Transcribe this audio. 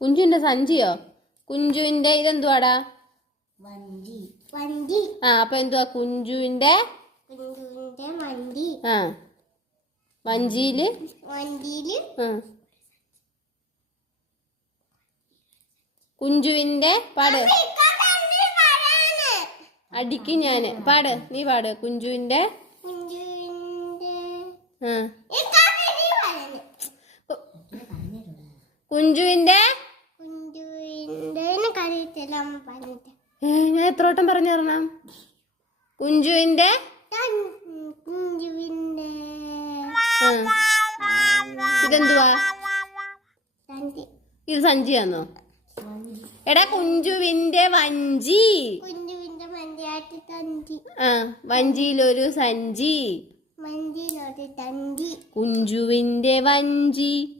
കുഞ്ചുവിന്റെ സഞ്ചിയോ? കുഞ്ചുവിന്റെ ഇതെന്തുവാടാ? വണ്ടി. ആ അപ്പൊ എന്തുവാ? കുഞ്ചുവിന്റെ കുഞ്ചുവിന്റെ വണ്ടി. ആ വഞ്ചിയിൽ? വണ്ടിയിൽ. ആ. കുഞ്ചുവിന്റെ പാട്. അടിക്കും ഞാൻ. പാട് നീ പാട്. കുഞ്ചുവിന്റെ കുഞ്ചുവിന്റെ ആ. കുഞ്ചുവിന്റെ? ഞാൻ എത്ര വട്ടം പറഞ്ഞു തരണം? കുഞ്ചുവിന്റെ? ഇതെന്തുവാ? ഇത് സഞ്ചിയാന്നോ? എടാ കുഞ്ചുവിന്റെ വഞ്ചി. ആ വഞ്ചിയിലൊരു സഞ്ചി. കുഞ്ചുവിന്റെ വഞ്ചി.